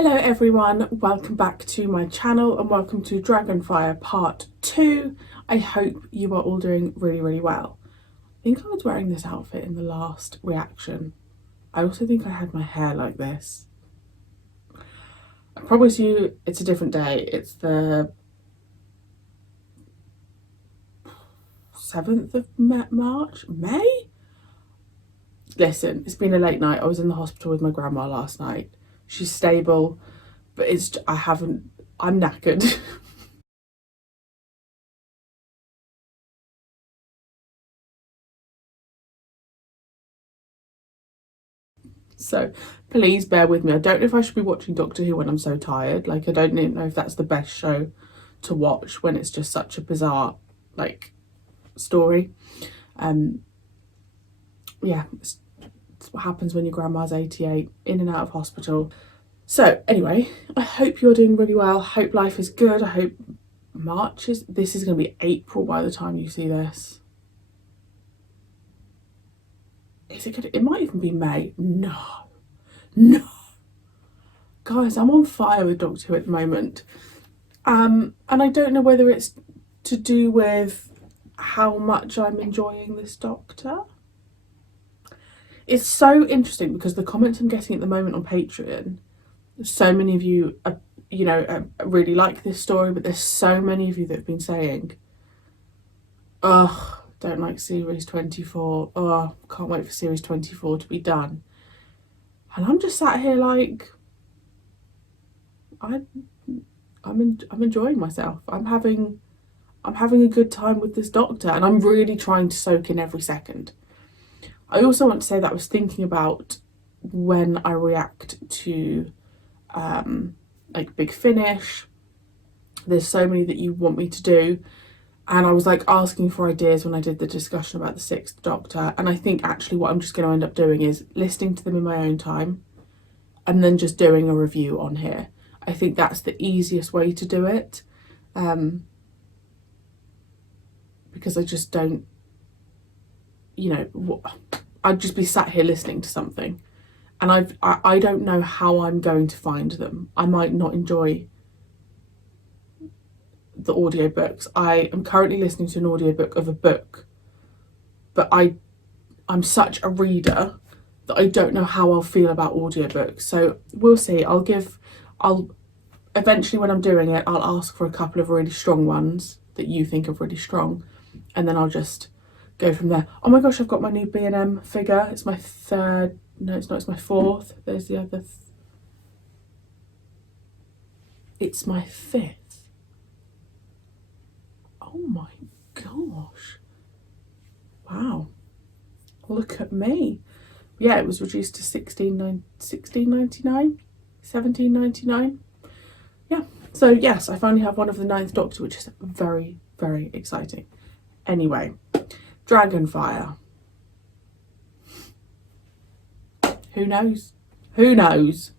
Hello everyone, welcome back to my channel and welcome to Dragonfire part 2. I hope you are all doing really well. I think I was wearing this outfit in the last reaction. I also think I had my hair like this. I promise you it's a different day. It's the 7th of March? May? Listen, it's been a late night. I was in the hospital with my grandma last night. She's stable, but I'm knackered. So please bear with me. I don't know if I should be watching Doctor Who when I'm so tired. Like, I don't know if that's the best show to watch when it's just such a bizarre, like, story. Yeah, it's what happens when your grandma's 88, in and out of hospital. So anyway, I hope you're doing really well. I hope life is good. I hope this is going to be April by the time you see this. Is it good? It might even be May. No. Guys, I'm on fire with Doctor Who at the moment. And I don't know whether it's to do with how much I'm enjoying this Doctor. It's so interesting because the comments I'm getting at the moment on Patreon, so many of you really like this story, but there's so many of you that have been saying, ugh, don't like series 24. Oh, can't wait for series 24 to be done. And I'm just sat here like, I'm enjoying myself. I'm having a good time with this Doctor, and I'm really trying to soak in every second. I also want to say that I was thinking about when I react to like Big Finish. There's so many that you want me to do, and I was like asking for ideas when I did the discussion about the 6th Doctor, and I think actually what I'm just going to end up doing is listening to them in my own time and then just doing a review on here. I think that's the easiest way to do it, because I just don't, I'd just be sat here listening to something, and I don't know how I'm going to find them. I might not enjoy the audiobooks. I am currently listening to an audiobook of a book, but I'm such a reader that I don't know how I'll feel about audiobooks. So we'll see. I'll eventually, when I'm doing it, I'll ask for a couple of really strong ones that you think are really strong, and then I'll just go from there. Oh my gosh, I've got my new B&M figure. It's my third. No, it's not. It's my fourth. There's the other. It's my 5th. Oh my gosh. Wow. Look at me. Yeah, it was reduced to $16.99, $17.99. Yeah. So yes, I finally have one of the 9th Doctor, which is very exciting. Anyway, Dragonfire. Who knows? Who knows?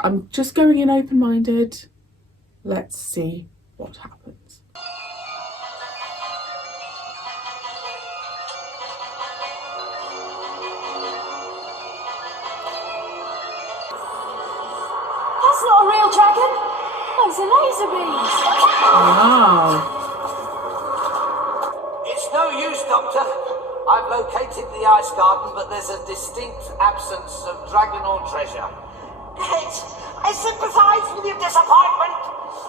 I'm just going in open-minded. Let's see what happens. That's not a real dragon. Those are laser beams. Wow. It's no use, Doctor. I've located the ice garden, but there's a distinct absence of dragon or treasure. I sympathize with your disappointment,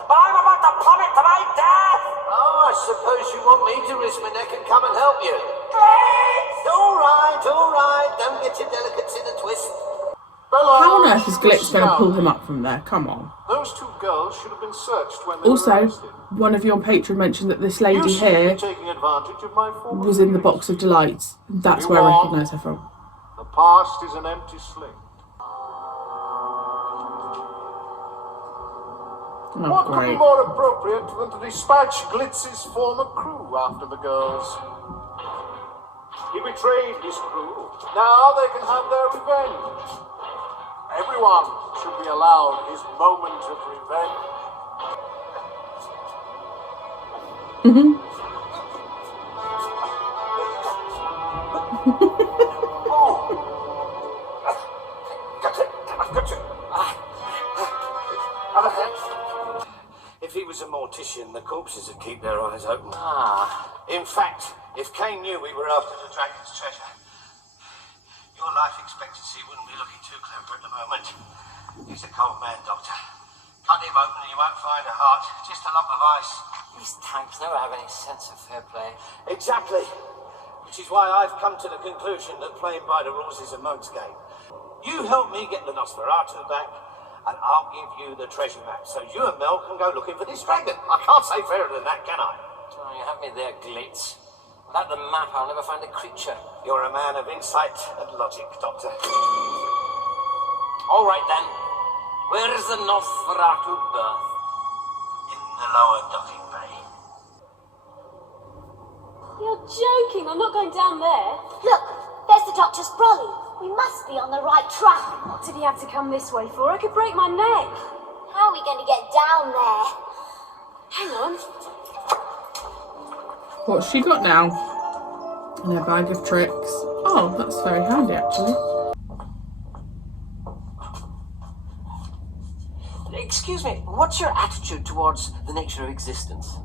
but I'm about to plummet to my death. Oh, I suppose you want me to risk my neck and come and help you. Please! All right. Don't get your delicates in a twist. How on earth is Glitch going to pull him up from there? Come on. Those 2 girls should have been searched when they Also, were arrested. one of you on Patreon mentioned that this You lady seem to be here taking advantage of my former was in the feelings. Box of Delights. That's You where I are. recognise her from. The past is an empty slate. Oh, What could be great. more appropriate than to dispatch Glitz's former crew after the girls? He betrayed his crew. Now they can have their revenge. Everyone should be allowed his moment of revenge. If he was a mortician, the corpses would keep their eyes open. Ah. In fact, if Kane knew we were after the dragon's treasure, your life expectancy wouldn't be looking too clever at the moment. He's a cold man, Doctor. Cut him open and you won't find a heart, just a lump of ice. These tanks never have any sense of fair play. Exactly. Which is why I've come to the conclusion that playing by the rules is a mug's game. You help me get the Nosferatu back, and I'll give you the treasure map, so you and Mel can go looking for this dragon. I can't say fairer than that, can I? Oh, you have me there, Glitz. Without the map, I'll never find a creature. You're a man of insight and logic, Doctor. All right, then. Where is the Nosferatu berth? In the lower docking bay. You're joking. I'm not going down there. Look, there's the doctor's brolly. We must be on the right track. What did he have to come this way for? I could break my neck. How are we going to get down there? Hang on. What's she got now? In her bag of tricks. Oh, that's very handy actually. Excuse me, what's your attitude towards the nature of existence?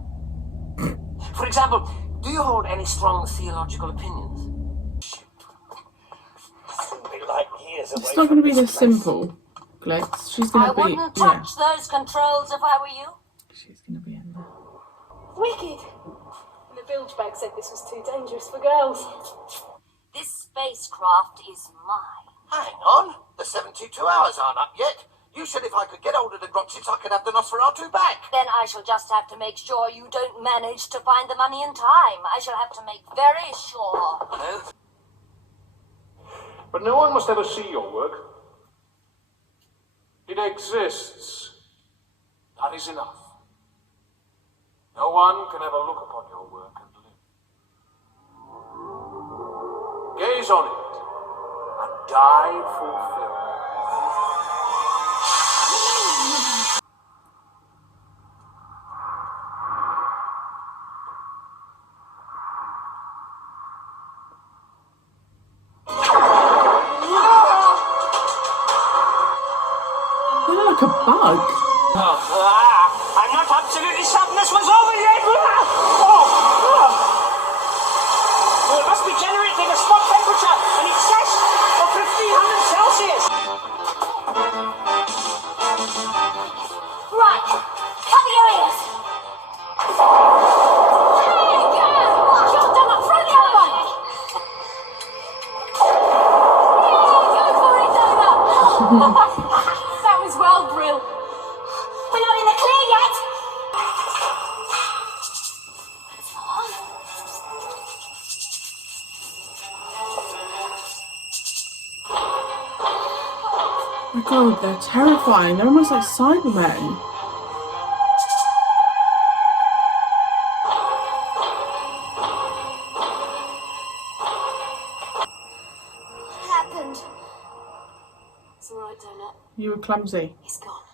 For example, do you hold any strong theological opinions? It's not going to be this simple, Glitz. She's going I to be, wouldn't touch those controls if I were you. She's going to be in there. Wicked. And the bilge bag said this was too dangerous for girls. This spacecraft is mine. Hang on. The 72 hours aren't up yet. You said if I could get hold of the Grotchits, I could have the Nosferatu back. Then I shall just have to make sure you don't manage to find the money in time. I shall have to make very sure. No? But no one must ever see your work. It exists. That is enough. No one can ever look upon your work and live. Gaze on it and die fulfilled. They look like a bug. I'm not absolutely certain this one's over yet. Well, it must be generating a spot temperature in excess of 1500 Celsius. Right, cover your ears. Hey, girl, watch your done up front, young one. Yeah, go for it, Donna. That was well, Brill. We're not in the clear yet. Oh my god, they're terrifying. They're almost like Cybermen. What happened? It's all right, Donut. You were clumsy. He's gone.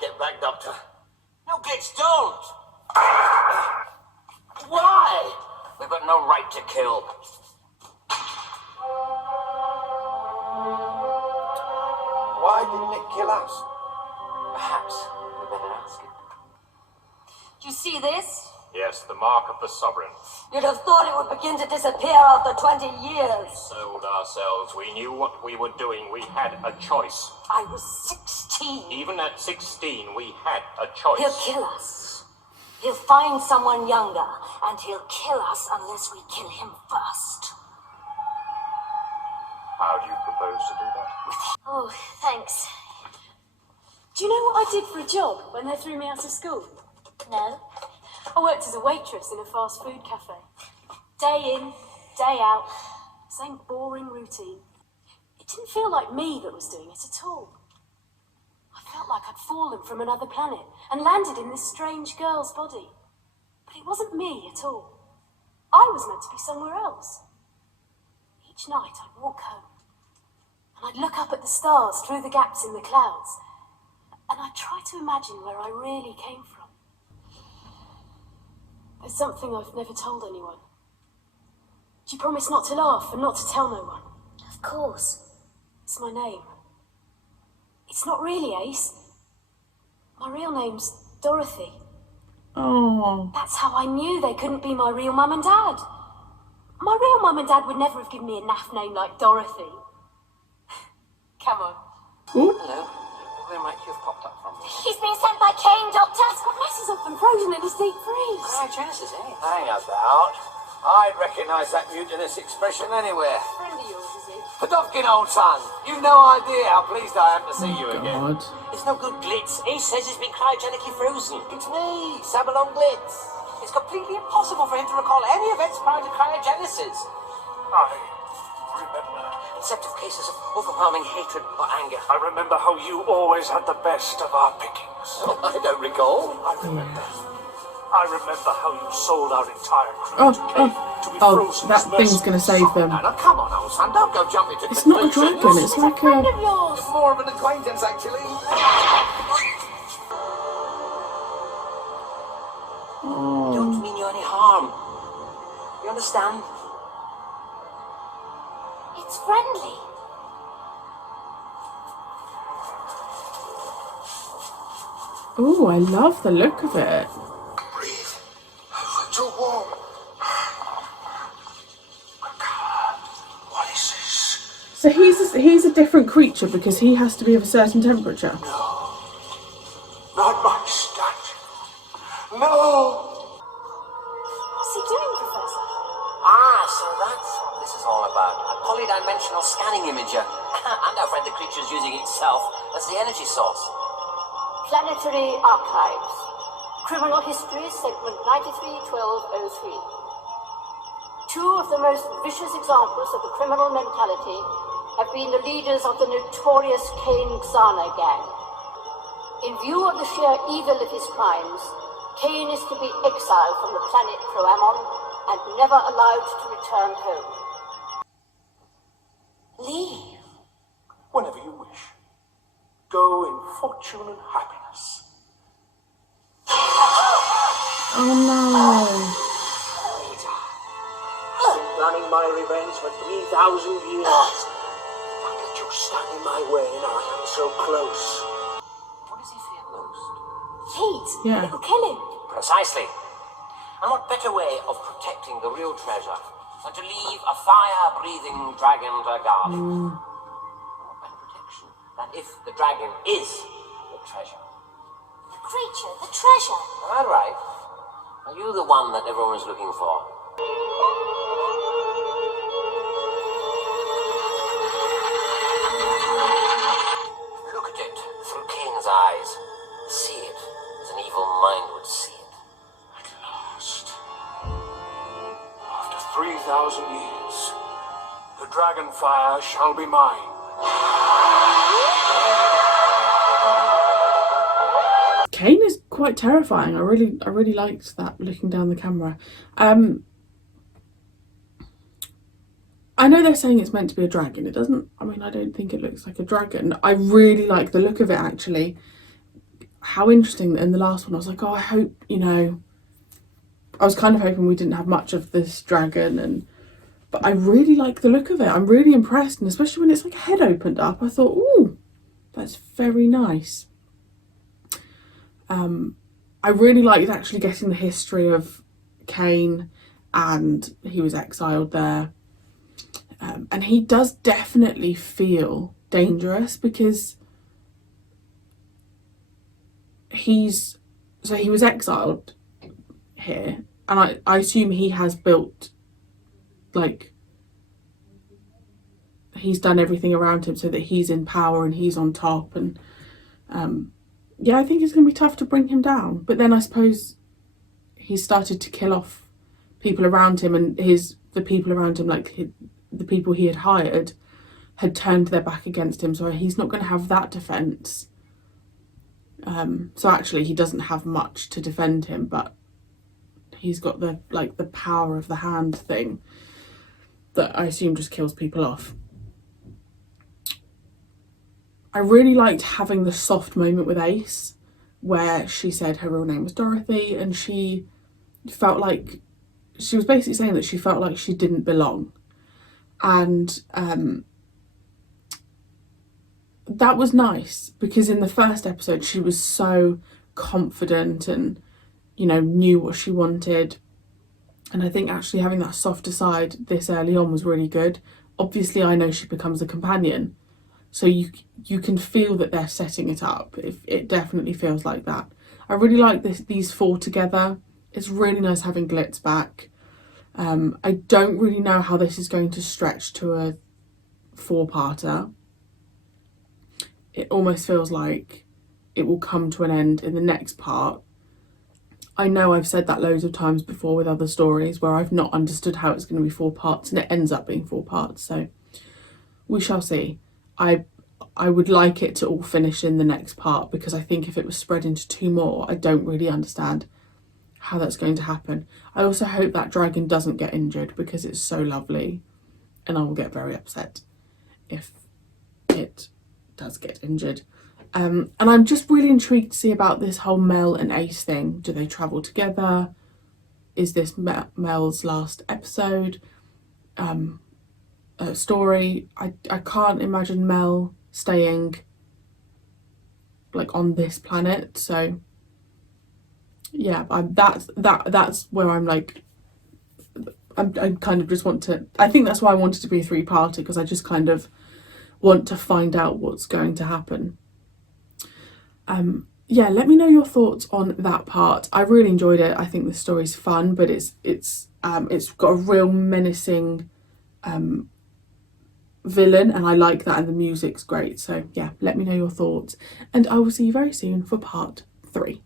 Get back, Doctor. No, Glitz, don't! Why? We've got no right to kill. Why didn't it kill us? Perhaps we better ask it. Do you see this? Yes, the mark of the sovereign. You'd have thought it would begin to disappear after 20 years. Sold ourselves. We knew what we were doing. We had a choice. I was 16. Even at 16, we had a choice. He'll kill us. He'll find someone younger, and he'll kill us unless we kill him first. How do you propose to do that? Oh, thanks. Do you know what I did for a job when they threw me out of school? No? I worked as a waitress in a fast food cafe. Day in, day out, same boring routine. It didn't feel like me that was doing it at all. I felt like I'd fallen from another planet and landed in this strange girl's body. But it wasn't me at all. I was meant to be somewhere else. Each night I'd walk home and I'd look up at the stars through the gaps in the clouds and I'd try to imagine where I really came from. There's something I've never told anyone. Do you promise not to laugh and not to tell no one? Of course. It's my name. It's not really Ace. My real name's Dorothy. Oh. That's how I knew they couldn't be my real mum and dad. My real mum and dad would never have given me a naff name like Dorothy. Come on. Ooh. Hello. Where might you have popped up from? He's been sent by Kane, Doctor. Dad's got messes up and frozen in his deep freeze. Cryogenesis, eh? Hang about. I'd recognise that mutinous expression anywhere. Friend of yours, is he? Podovkin, old son, you've no idea how pleased I am to see you again. God. It's no good, Glitz. Ace says he's been cryogenically frozen. It's me, Sabalon Glitz. It's completely impossible for him to recall any events prior to cryogenesis. I remember. Except of cases of overwhelming hatred or anger. I remember how you always had the best of our pickings. I don't recall. I remember. I remember how you sold our entire Oh, crew to Kane to be frozen that as thing's gonna save them. Now, come on, old son, don't go jumping to It's not a conclusions. dragon, it's like Friend a... of yours. It's more of an acquaintance, actually. I don't mean you any harm. You understand? It's friendly. Oh, I love the look of it. breathe. Too warm. What is this? So he's a different creature because he has to be of a certain temperature. Not my stunt. No! What's he doing, Professor? Ah, so that's what this is all about. A polydimensional scanning imager. And our friend the creature's using itself as the energy source. Planetary Archives. Criminal History, segment 931203. Two of the most vicious examples of the criminal mentality have been the leaders of the notorious Kane Xana gang. In view of the sheer evil of his crimes, Kane is to be exiled from the planet Proamon and never allowed to return home. Leave. Whenever you wish. Go in fortune and happiness. Oh no. I've been planning my revenge for 3,000 years. But you stand in my way and I am so close. What does he fear most? Heat. Yeah. It'll kill him. Precisely. And what better way of protecting the real treasure than to leave a fire-breathing dragon to guard it? What better protection than if the dragon is the treasure? The creature, the treasure. Am I right? Are you the one that everyone's looking for? Look at it through Kane's eyes. See it as an evil mind would see it. At last. After 3,000 years, the Dragonfire shall be mine. Kane is quite terrifying. I really liked that looking down the camera. I know they're saying it's meant to be a dragon. It doesn't, I mean, I don't think it looks like a dragon. I really like the look of it, actually. How interesting that in the last one I was like, oh, I hope, you know, I was kind of hoping we didn't have much of this dragon, but I really like the look of it. I'm really impressed, and especially when it's like a head opened up, I thought, ooh, that's very nice. I really liked actually getting the history of Kane, and he was exiled there. And he does definitely feel dangerous because he was exiled here, and I assume he has built, like, he's done everything around him so that he's in power and he's on top, and yeah, I think it's going to be tough to bring him down. But then I suppose he started to kill off people around him, and the people around him, like the people he had hired, had turned their back against him, so he's not going to have that defense. So actually he doesn't have much to defend him, but he's got the power of the hand thing that I assume just kills people off. I really liked having the soft moment with Ace where she said her real name was Dorothy, and she felt like, she was basically saying that she felt like she didn't belong. And that was nice, because in the first episode she was so confident and, you know, knew what she wanted. And I think actually having that softer side this early on was really good. Obviously, I know she becomes a companion, so you can feel that they're setting it up. It definitely feels like that. I really like these four together. It's really nice having Glitz back. I don't really know how this is going to stretch to a 4-parter. It almost feels like it will come to an end in the next part. I know I've said that loads of times before with other stories where I've not understood how it's going to be 4 parts and it ends up being 4 parts. So we shall see. I would like it to all finish in the next part, because I think if it was spread into 2 more, I don't really understand how that's going to happen. I also hope that dragon doesn't get injured, because it's so lovely, and I will get very upset if it does get injured. And I'm just really intrigued to see about this whole Mel and Ace thing. Do they travel together? Is this Mel's last episode? Story? I can't imagine Mel staying like on this planet. So yeah, that's where I'm like, I kind of just want to. I think that's why I wanted to be a 3-parter, because I just kind of want to find out what's going to happen. Yeah, let me know your thoughts on that part. I really enjoyed it. I think the story's fun, but it's got a real menacing villain, and I like that, and the music's great. So yeah, let me know your thoughts, and I will see you very soon for part 3.